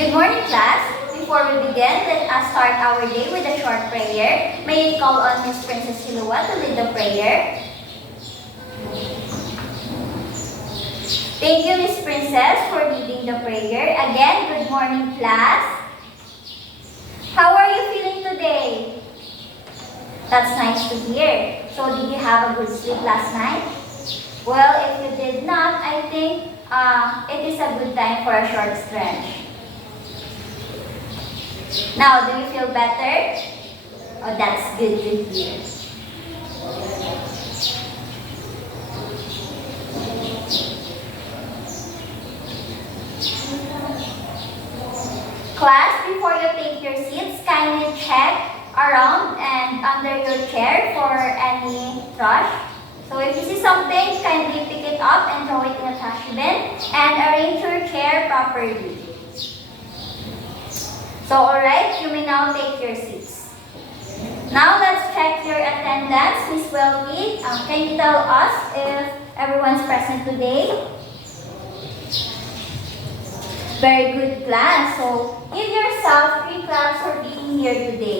Good morning, class. Before we begin, let us start our day with a short prayer. May I call on Miss Princess Hilua to lead the prayer? Thank you, Miss Princess, for leading the prayer. Again, good morning, class. How are you feeling today? That's nice to hear. So, did you have a good sleep last night? Well, if you did not, I think it is a good time for a short stretch. Now, do you feel better? Oh, that's good to hear. Class, before you take your seats, kindly check around and under your chair for any trash. So if you see something, kindly pick it up and throw it in a trash bin and arrange your chair properly. So alright, you may now take your seats. Now let's check your attendance. Miss Welty, can you tell us if everyone's present today? Very good, class. So give yourself 3 claps for being here today.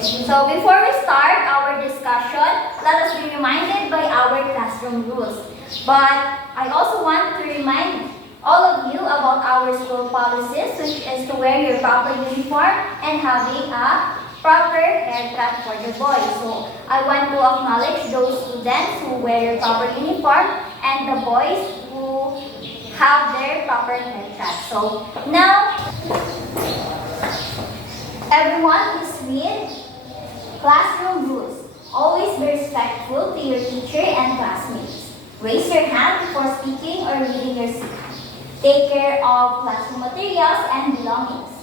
So before we start our discussion, let us be reminded by our classroom rules. But I also want to remind all of you about our school policies, which is to wear your proper uniform and having a proper haircut for the boys. So I want to acknowledge those students who wear your proper uniform and the boys who have their proper haircut. So now, everyone is read classroom rules. Always be respectful to your teacher and classmates. Raise your hand before speaking or reading your seat. Take care of classroom materials and belongings.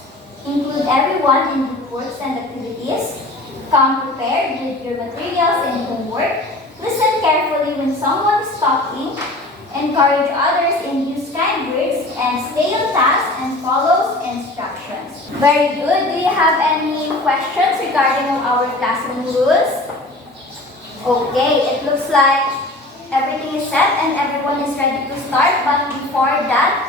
Include everyone in group works and activities. Come prepared with your materials and homework. Listen carefully when someone is talking. Encourage others and use kind words and stay on task and follow instructions. Very good. Do you have any questions regarding our classroom rules? Okay, it looks like everything is set and everyone is ready to start. But before that,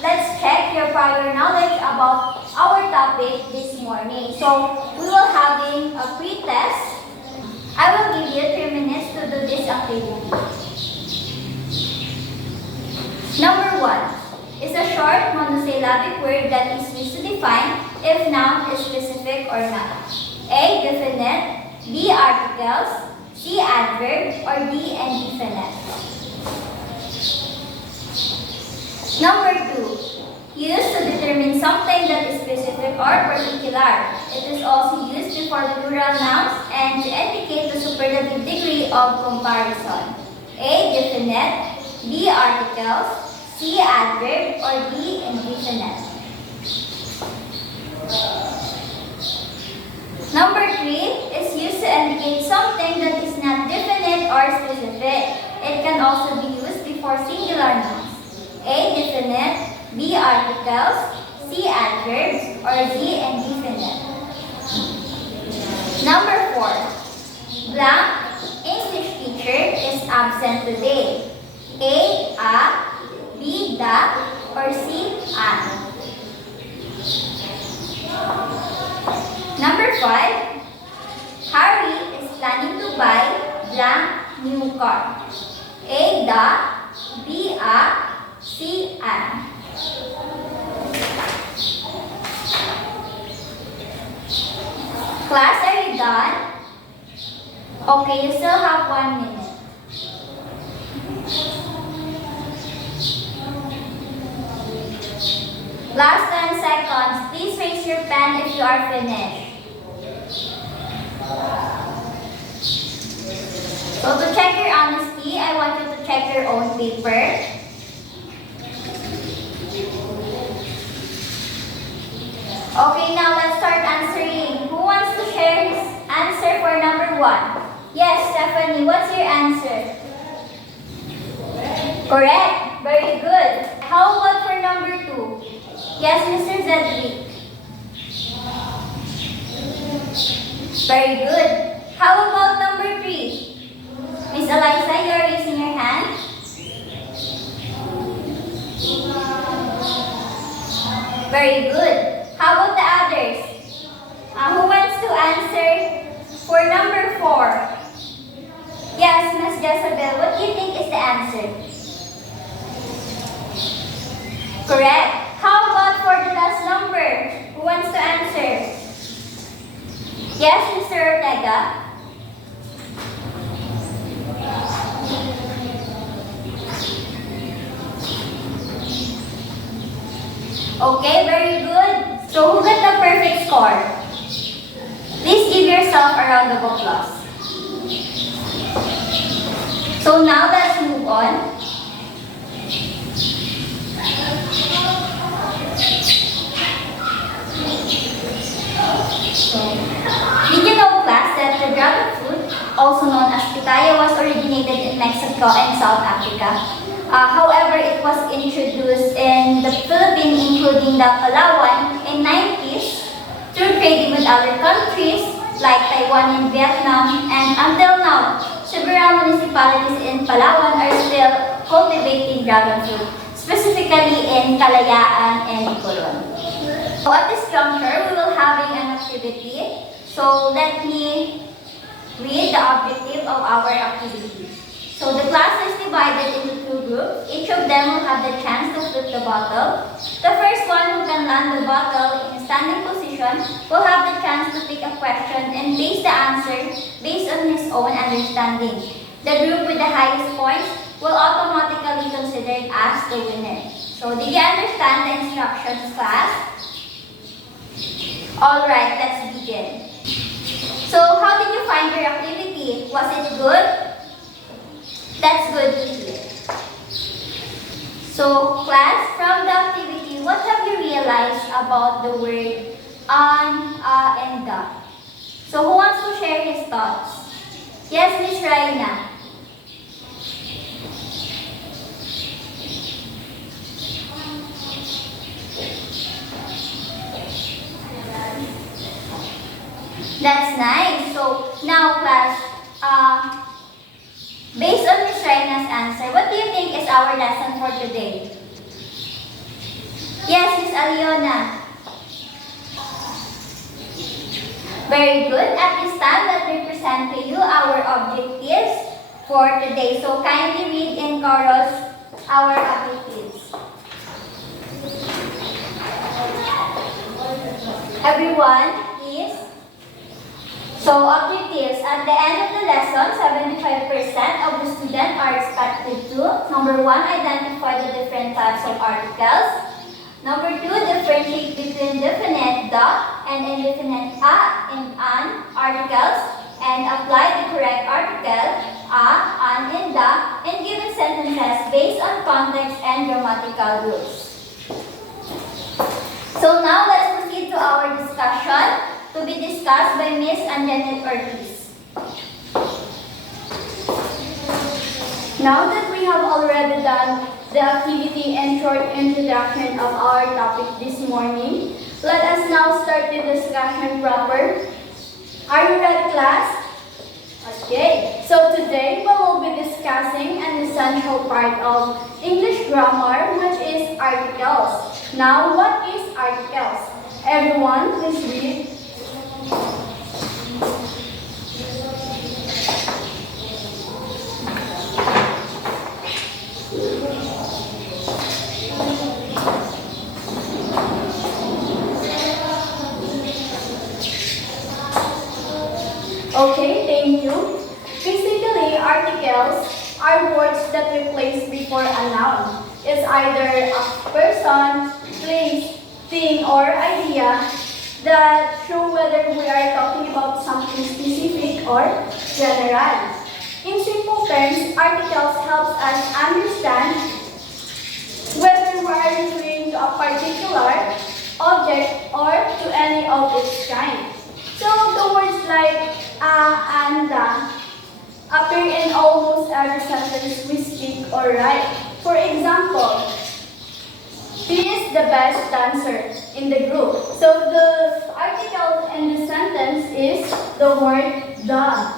let's check your prior knowledge about our topic this morning. So we will having a pre-test. I will give you 3 minutes to do this activity. Number 1 is a short monosyllabic word that is used to define if noun is specific or not. A. Definite, B. Articles, C. Adverb, or D. Indefinite. Number 2. Used to determine something that is specific or particular. It is also used before plural nouns and to indicate the superlative degree of comparison. A. Definite, B. Articles, C. Adverb, or D. Indefinite. Number 3 is used to indicate something that is not definite or specific. It can also be used before singular nouns. A. Definite, B. Articles, C. Adverbs, or D. Indefinite. Number 4. Blank English teacher is absent today. A. B. The, or C. An. Number 5. Harry is planning to buy blank new car. A. The, B. A, C. An. Class, are you done? Okay, you still have 1 minute. Last 10 seconds. Please raise your pen if you are finished. So to check your honesty, I want you to check your own paper. Okay, now let's start answering. Who wants to share his answer for number 1? Yes, Stephanie, what's your answer? Correct. Very good. How about for number 2? Yes, Mr. Zedrick. Very good. How about number 3? Miss Eliza, you are raising your hand. Very good. How about the others? Who wants to answer for number 4? Yes, Miss Jezebel, what do you think is the answer? Correct. How about for the last number? Who wants to answer? Yes, Mr. Ortega? Okay, very good. So who got the perfect score? Please give yourself a round of applause. So now let's move on. Did you know, class, that the dragon fruit, also known as pitaya, was originated in Mexico and South Africa? However, it was introduced in the Philippines, including the Palawan, in 90s through trading with other countries like Taiwan and Vietnam, and until now, several municipalities in Palawan are still cultivating dragon fruit, specifically in Kalayaan and Coron. So at this juncture, we will having an activity. So let me read the objective of our activity. So the class is divided into 2 groups. Each of them will have the chance to flip the bottle. The first one who can land the bottle in a standing position will have the chance to pick a question and base the answer based on his own understanding. The group with the highest points will automatically considered as the winner. So did you understand the instructions, class? Alright, let's begin. So how did you find your activity? Was it good? That's good to hear. So class, from the activity, what have you realized about the word an, and the? So who wants to share his thoughts? Yes, Miss Raina. That's nice. So now class, based on Miss Raina's answer, what do you think is our lesson for today? Yes, Miss Aliona. Very good. At this time, let me present to you our objectives for today. So kindly read in chorus our objectives. Everyone, please. So objectives, at the end of the lesson, 75% of the students are expected to, number 1, identify the different types of articles. Number 2, differentiate between definite the and indefinite a in an articles, and apply the correct article a, an, and the in given sentences based on context and grammatical rules. So now let's proceed to our discussion, to be discussed by Miss Anjanet Ortiz. Now that we have already done the activity and short introduction of our topic this morning, let us now start the discussion proper. Are you ready, class? Okay, so today we will be discussing an essential part of English grammar, which is articles. Now, what is articles? Everyone, please read. Okay, thank you. Basically, articles are words that we place before a noun. It's either a person, place, thing, or idea that show whether we are talking about something specific or general. In simple terms, articles helps us understand whether we are referring to a particular object or to any of its kind. So the words like and appear in almost every sentence we speak or write. For example, he is the best dancer in the group. So the article in the sentence is the word the.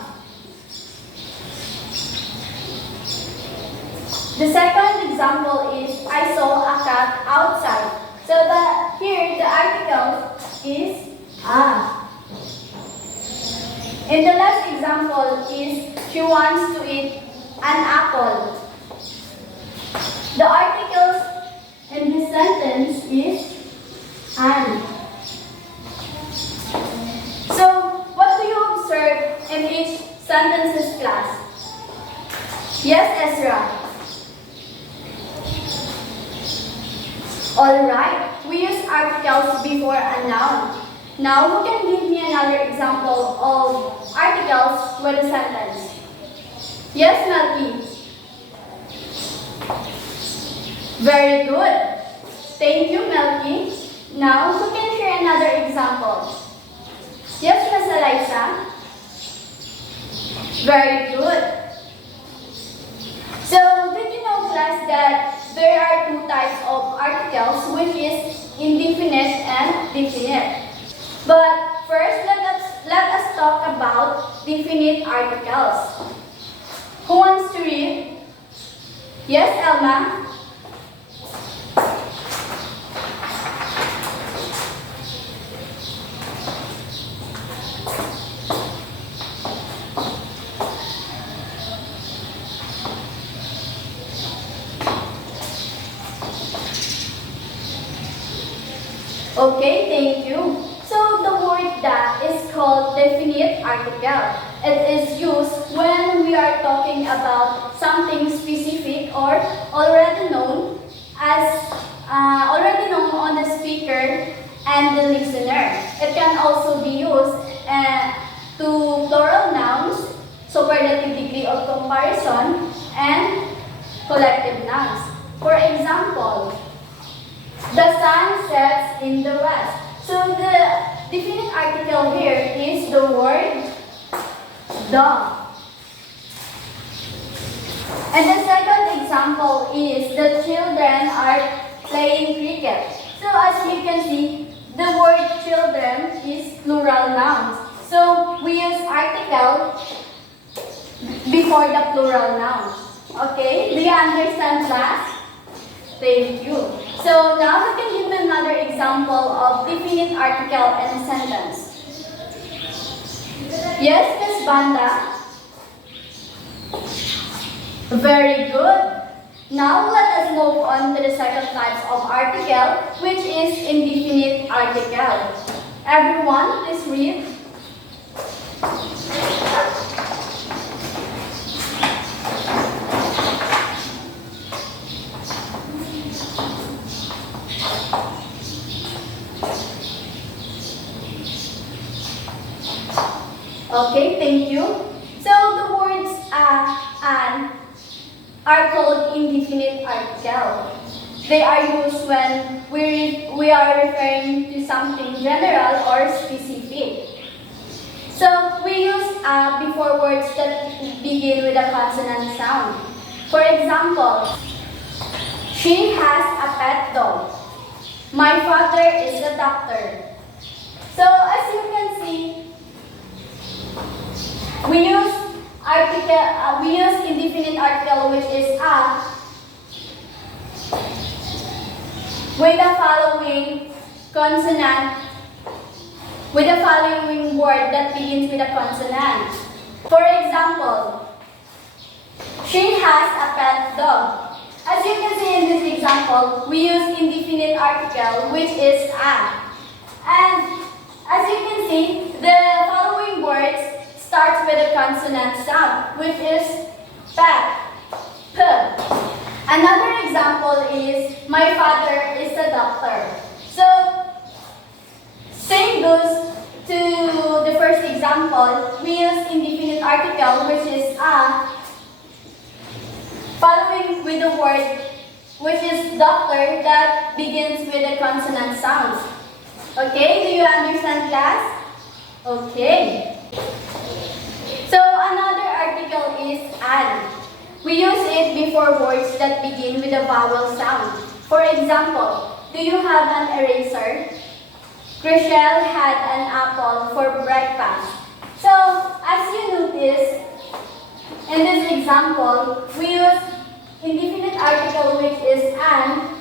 The second example is I saw a cat outside. So here the article is a. In the last example is she wants to eat an apple. The articles in this sentence is an. So what do you observe in each sentences class? Yes, Ezra. Alright, we use articles before a noun. Now, who can give me another example of articles with a sentence? Yes, Melky. Very good. Thank you, Melky. Now, who can share another example? Yes, Miss Eliza. Very good. So, did you know, class, that there are two types of articles, which is indefinite and definite? But first, let us talk about definite articles. Who wants to read? Yes, Elma? Okay, thank you. So the word that is called definite article. It is used when we are talking about something specific or already known on the speaker and the listener. It can also be used to plural nouns, superlative degree of comparison, and collective nouns. For example, the sun sets in the west. So the definite article here is the word the. And the second example is the children are playing cricket. So as you can see, the word children is plural nouns. So we use article before the plural noun. Okay, do you understand, class? Thank you. So now we can give another example of definite article in a sentence. Yes, Miss Banda? Very good. Now let us move on to the second type of article, which is indefinite article. Everyone, please read. Okay, thank you. So the words and are called indefinite article. They are used when we are referring to something general or specific. So we use before words that begin with a consonant sound. For example, she has a pet dog. My father is a doctor. So as you can see, we use indefinite article, which is a, with the following consonant, with the following word that begins with a consonant. For example, she has a pet dog. As you can see in this example, we use indefinite article, which is a. And as you can see, the following words starts with a consonant sound, which is pet, p. Another example is, my father is a doctor. So, same goes to the first example. We use indefinite article, which is a, following with the word, which is doctor, that begins with a consonant sound. Okay, do you understand, class? Okay. So another article is an. We use it before words that begin with a vowel sound. For example, do you have an eraser? Chriselle had an apple for breakfast. So as you notice, in this example, we use indefinite article, which is an,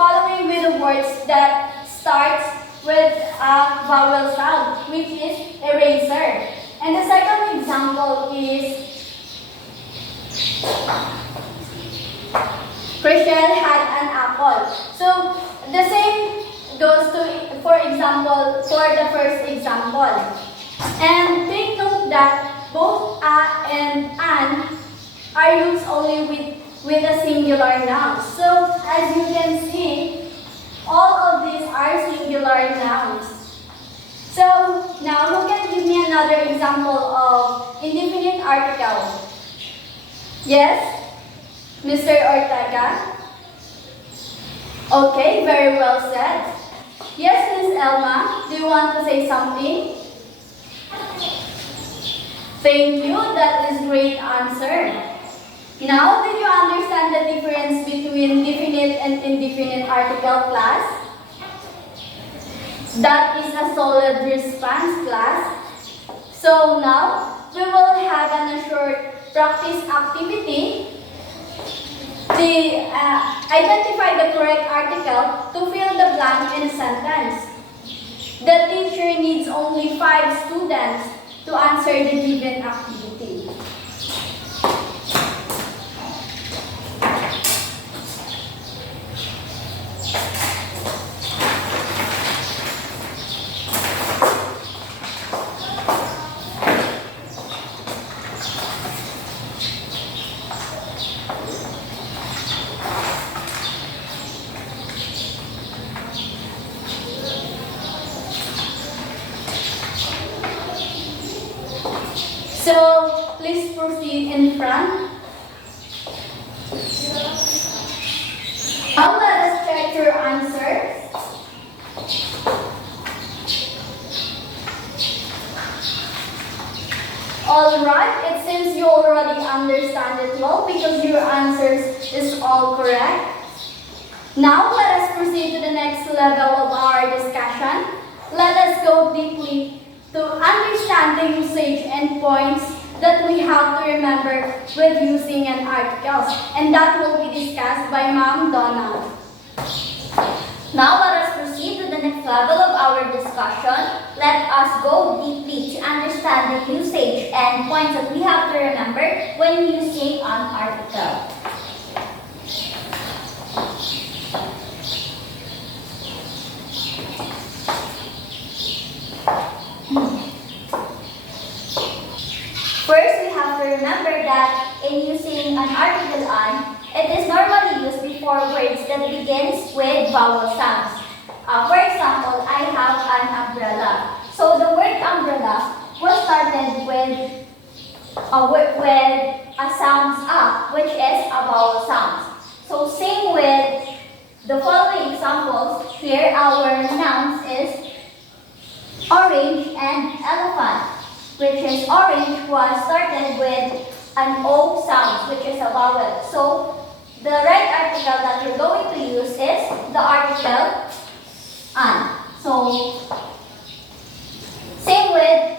following with the words that starts with a vowel sound, which is eraser. And the second example is Rochelle had an apple. So the same goes to, for example, for the first example. And take note that both a and an are used only with a singular noun. So as you can see, all of these are singular nouns. So now who can give me another example of indefinite article? Yes? Mr. Ortega? Okay, very well said. Yes, Miss Elma, do you want to say something? Thank you, that is great answer. Now, did you understand the difference between definite and indefinite article, class? That is a solid response, class. So now, we will have a short practice activity. Identify the correct article to fill the blank in a sentence. The teacher needs only 5 students to answer the given activity. So, please proceed in front. Now let us check your answers. Alright, it seems you already understand it well because your answers is all correct. Now let us proceed to the next level of our discussion. Let us go deeply to understand the usage and points that we have to remember with using an article. And that will be discussed by Ma'am Donna. Now let us proceed to the next level of our discussion. Let us go deeply to understand the usage and points that we have to remember when using an article. First, we have to remember that in using an article on, it is normally used before words that begins with vowel sounds. For example, I have an umbrella. So the word umbrella was started with a sounds up, which is a vowel sound. So same with the following examples. Here our nouns is orange and elephant, which is orange was started with an O sound, which is a vowel. So the right article that you're going to use is the article an. So same with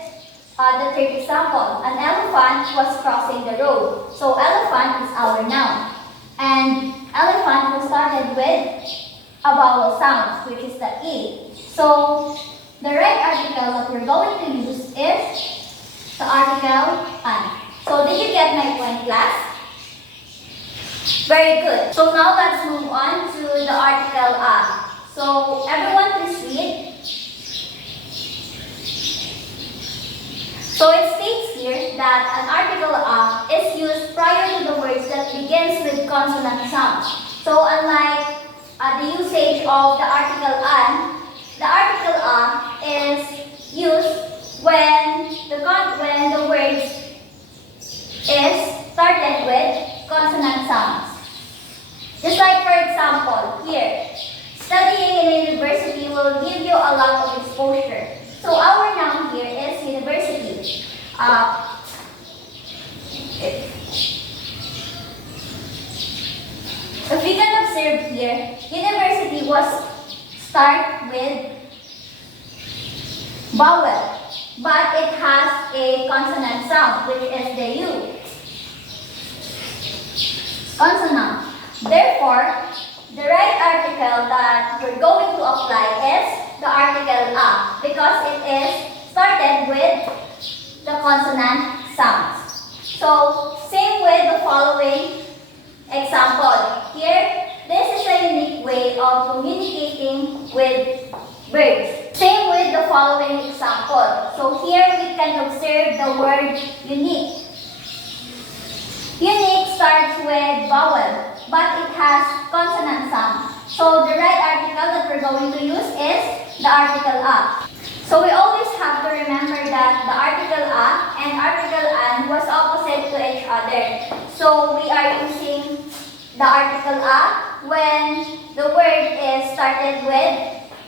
the third example. An elephant was crossing the road. So elephant is our noun. And elephant was started with a vowel sound, which is the E. So the right article that we're going to use is the article an. So did you get my point, class? Very good. So now let's move on to the article a. So everyone please read. So it states here that an article a is used prior to the words that begins with consonant sounds. So unlike the usage of the article an, the article a is used when the words is started with consonant sounds. Just like for example, here, studying in a university will give you a lot of exposure. So our noun here is university. If we can observe here, university was start with vowel, but it has a consonant sound, which is the U. Consonant. Therefore, the right article that we're going to apply is the article a because it is started with the consonant sounds. So, same with the following example. Here, this is a unique way of communicating with birds. Same with the following example. So, here we can observe the word unique. Unique starts with vowel, but it has consonant sound. So the right article that we're going to use is the article a. So we always have to remember that the article a and article an was opposite to each other. So we are using the article a when the word is started with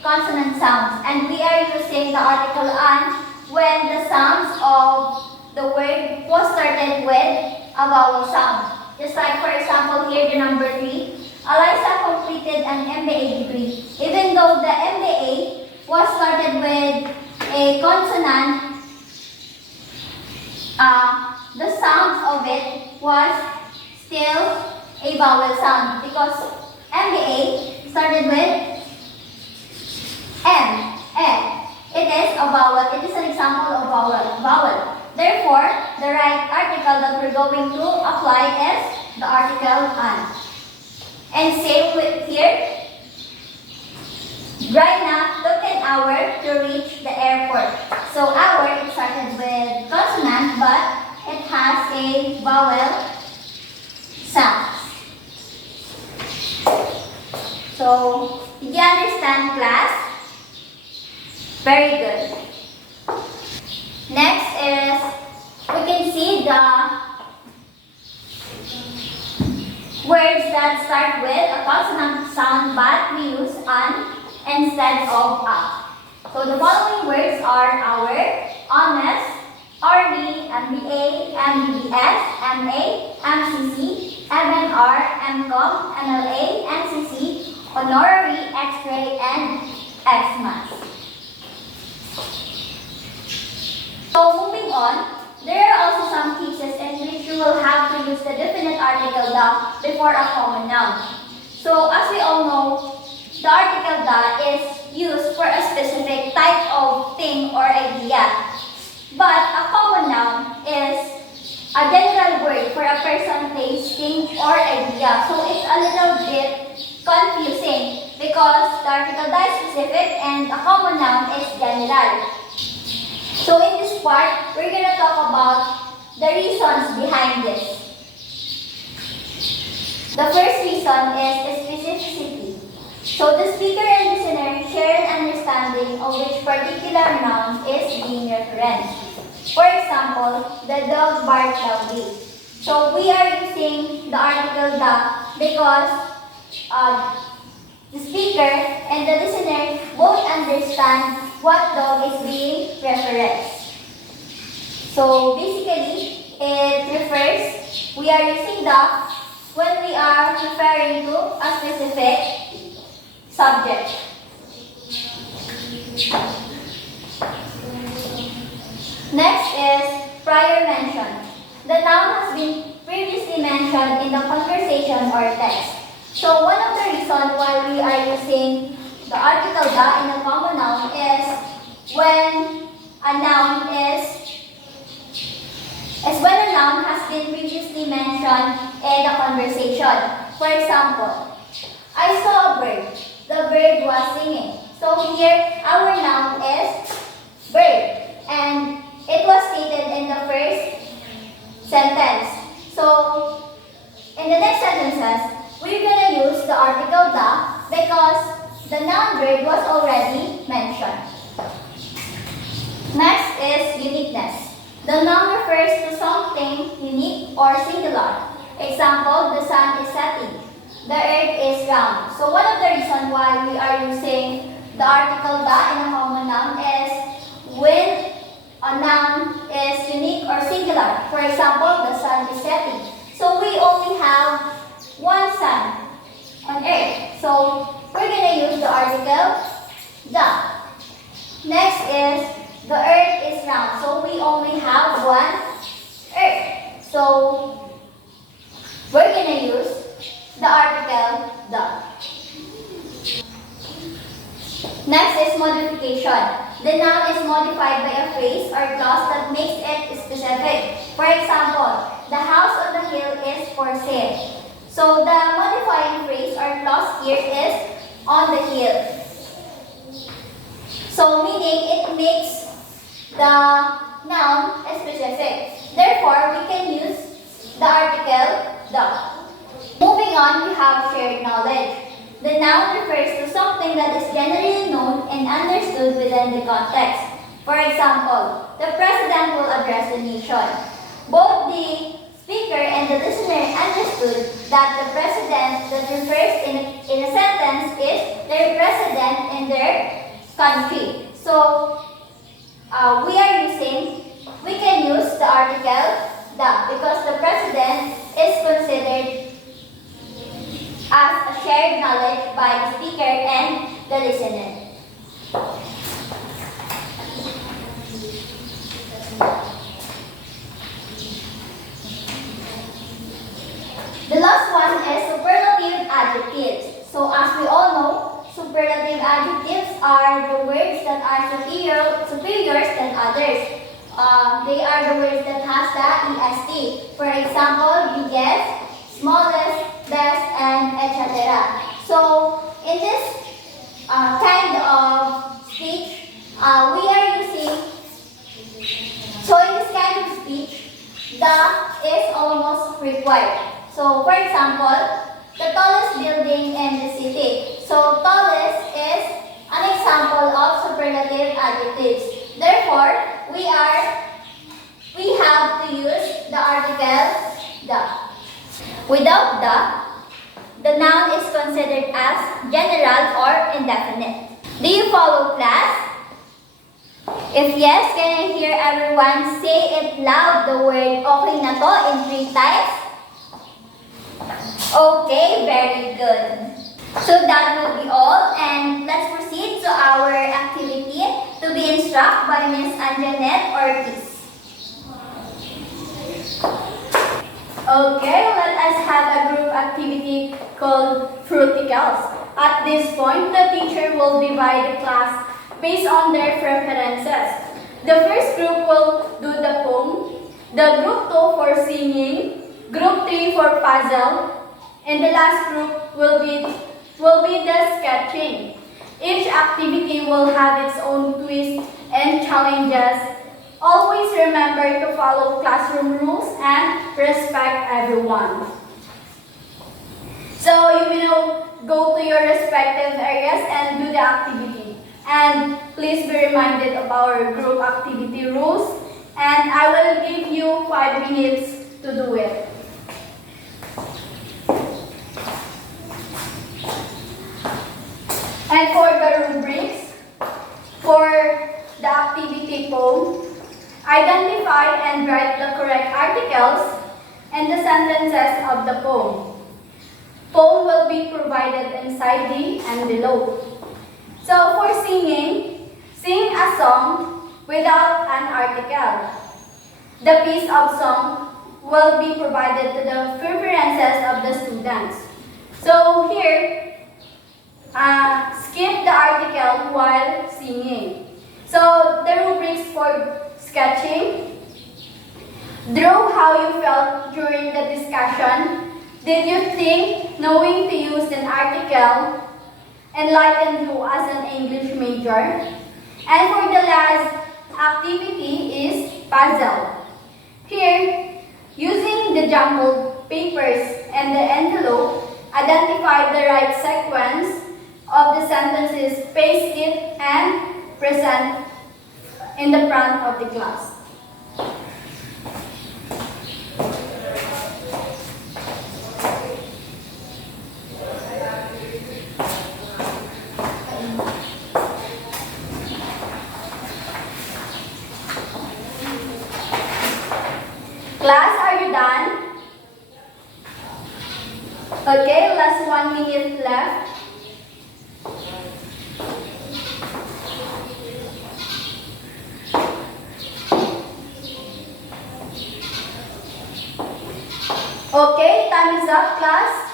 consonant sounds, and we are using the article an when the sounds of the word was started with a vowel sound. Just like, for example, here the number 3, Eliza completed an MBA degree. Even though the MBA was started with a consonant, the sounds of it was still a vowel sound because MBA started with M. It is a vowel. It is an example of vowel. Therefore, the right article that we're going to apply is the article an. And same with here. Raina took an hour to reach the airport. So hour, it started with consonant, but it has a vowel sound. So, did you understand, class? Very good. Next is, we can see the words that start with a consonant sound but we use an instead of a. So the following words are our, honest, RD, MBA, MBBS, MA, MCC, MNR, MCOM, MLA, NCC, Honorary, X-ray, and Xmas. So moving on, there are also some cases in which you will have to use the definite article the before a common noun. So as we all know, the article the is used for a specific type of thing or idea. But a common noun is a general word for a person, place, thing, or idea. So it's a little bit confusing because the article the is specific and a common noun is general. So in this part, we're going to talk about the reasons behind this. The first reason is specificity. So the speaker and listener share an understanding of which particular noun is being referenced. For example, the dog barked loudly. So we are using the article the because the speaker and the listener both understand what dog is being referenced. So basically, it refers, we are using the when we are referring to a specific subject. Next is prior mention. The noun has been previously mentioned in the conversation or text. So one of the reasons why we are using the article the in a common noun is when a noun has been previously mentioned in the conversation. For example, I saw a bird. The bird was singing. So here our noun is bird, and it was stated in the first sentence. So in the next sentences, we're going to use the article the because the noun bird was already mentioned. Next is uniqueness. The noun refers to something unique or singular. Example, the sun is setting. The earth is round. So one of the reasons why we are using the article the in a common noun is when a noun is unique or singular. For example, the sun is setting. So we only have one sun on earth. So we're going to use the article the. Next is the earth is round. So we only have one earth. So we're going to use the article the. Next is modification. The noun is modified by a phrase or clause that makes it specific. For example, the house on the hill is for sale. So the modifying phrase or clause here is on the hill. So meaning it makes the noun specific. Therefore, we can use the article the. Moving on, we have shared knowledge. The noun refers to something that is generally known and understood within the context. For example, the president will address the nation. Both the speaker and the listener understood that the president that refers in a sentence is their president in their country. So, we can use the article the because the president is considered as a shared knowledge by the speaker and the listener. The last one is superlative adjectives. So as we all know, superlative adjectives are the words that are superiors than others. They are the words that has the EST. For example, biggest, smallest, best, and etc. So in this kind of speech, we are using. So in this kind of speech, the is almost required. So for example, the tallest building in the city. So tallest is an example of superlative adjectives. Therefore, we have to use the article the. Without the noun is considered as general or indefinite. Do you follow, class? If yes, can I hear everyone say it loud, the word okay na to in 3 times? Okay, very good. So that will be all, and let's proceed to our activity to be instructed by Miss Anjanette Ortiz. Okay, let us have a group activity called Fruticals. At this point, the teacher will divide the class based on their preferences. The first group will do the poem, the group 2 for singing, group 3 for puzzle, and the last group will be the sketching. Each activity will have its own twist and challenges. Always remember to follow classroom rules and respect everyone. So you will go to your respective areas and do the activity. And please be reminded of our group activity rules. And I will give you 5 minutes to do it. And for the rubrics, for the activity poem, identify and write the correct articles and the sentences of the poem. Poem will be provided inside the envelope. So for singing, sing a song without an article. The piece of song will be provided to the preferences of the students. So here, skip the article while singing. So the rubrics for sketching, draw how you felt during the discussion. Did you think knowing to use an article enlightened you as an English major? And for the last activity is puzzle. Here, using the jumbled papers and the envelope, identify the right sequence of the sentences, paste it, and present in the front of the class. Class, are you done? Okay, last 1 minute left. Okay, time is up, class.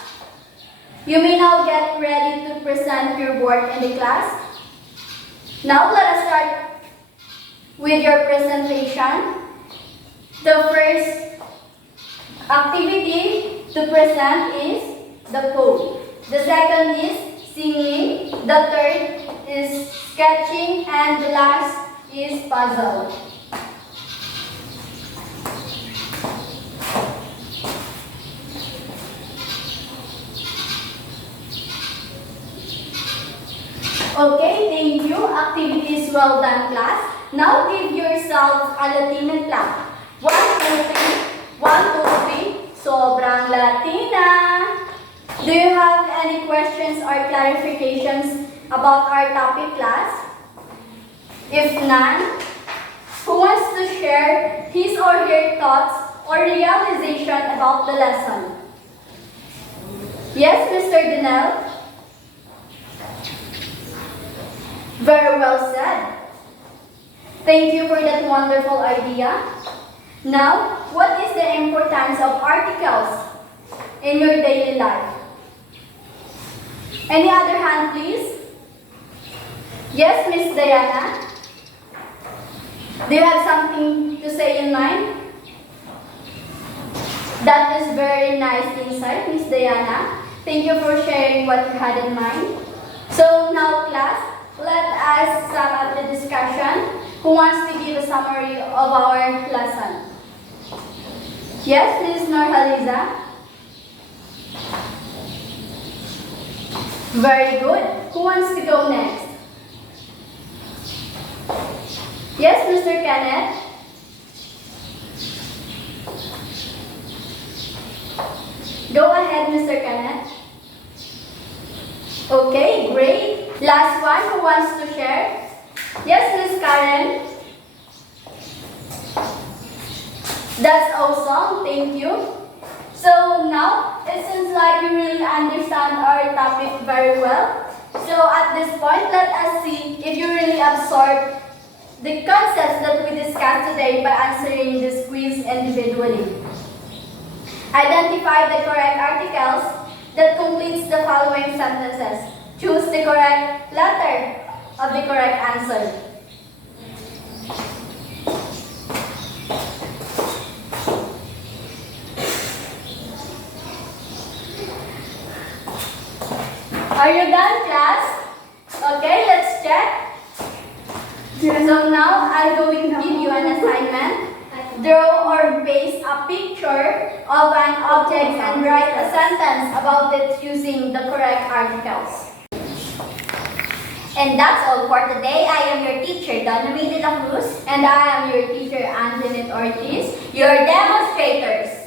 You may now get ready to present your work in the class. Now let us start with your presentation. The first activity to present is the poem. The second is singing. The third is sketching. And the last is puzzle. Okay, thank you. Activities well done, class. Now give yourself a Latin and clap. 1, 2, 3. 1, 2, 3. Sobrang Latina. Do you have any questions or clarifications about our topic, class? If none, who wants to share his or her thoughts or realization about the lesson? Yes, Mr. Dinel? Very well said. Thank you for that wonderful idea. Now, what is the importance of articles in your daily life? Any other hand, please? Yes, Miss Diana? Do you have something to say in mind? That is very nice insight, Miss Diana. Thank you for sharing what you had in mind. So now, class, let us sum up the discussion. Who wants to give a summary of our lesson? Yes, Ms. Norhaliza? Very good. Who wants to go next? Yes, Mr. Kenneth? Go ahead, Mr. Kenneth. Okay, great. Last one, who wants to share? Yes, Miss Karen. That's awesome, thank you. So now, it seems like you really understand our topic very well. So at this point, let us see if you really absorb the concepts that we discussed today by answering this quiz individually. Identify the correct articles that completes the following sentences. Choose the correct letter of the correct answer. Are you done, class? Okay, let's check. So now I'm going to give you an assignment. Draw or paste a picture of an object and write a sentence about it using the correct articles. And that's all for today. I am your teacher, Donna May de la Cruz, And I am your teacher, Anjanette Ortiz. your demonstrators.